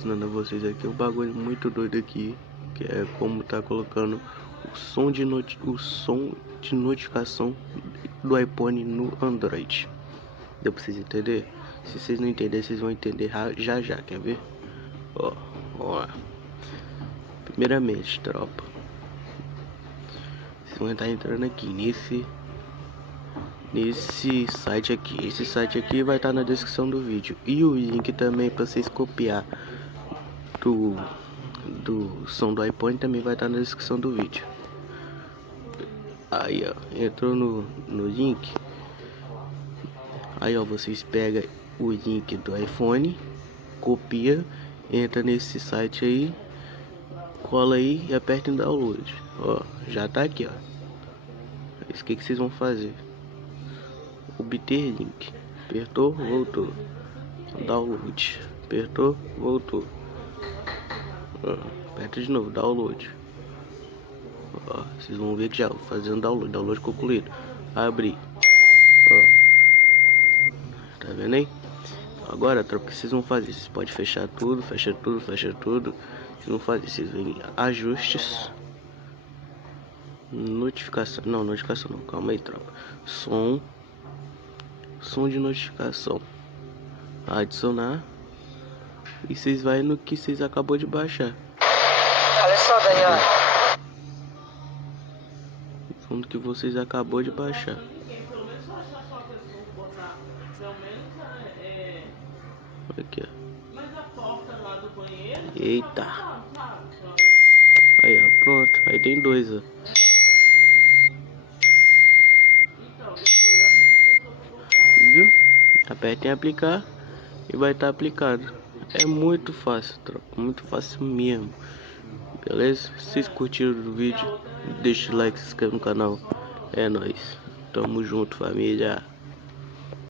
ensinando a vocês aqui um bagulho muito doido aqui, que é como tá colocando o som de notificação do iPhone no Android. Deu pra vocês entenderem? Se vocês não entenderem, vocês vão entender já já, quer ver? Ó, ó. Primeiramente, tropa, vocês vão estar entrando aqui nesse site aqui. Esse site aqui vai estar na descrição do vídeo, e o link também para vocês copiar do som do iPhone também vai estar na descrição do vídeo. Aí ó, entrou no link. Aí ó, vocês pegam o link do iPhone, copia, entra nesse site aí, cola aí e aperta em download. Ó, já tá aqui ó. Isso que vocês vão fazer: obter link, apertou, voltou, download, apertou, voltou, ó, aperta de novo, download. Ó, vocês vão ver que já fazendo download concluído. Abrir, ó, tá vendo aí? Agora, tropa, o que vocês vão fazer? Vocês podem fechar tudo, fecha tudo. Vocês vão fazer, vocês vêm em ajustes, notificação não, calma aí, tropa. Som de notificação, adicionar, e vocês vai no que vocês acabou de baixar. Olha só, Daniel. No que vocês acabou de baixar. Aqui, ó. Eita. Aí, ó, pronto. Aí tem dois, ó. Viu? Aperte em aplicar e vai estar aplicado. É muito fácil, tropa, muito fácil mesmo. Beleza? Se vocês curtiram o vídeo, deixa o like, se inscreve no canal. É nóis. Tamo junto, família.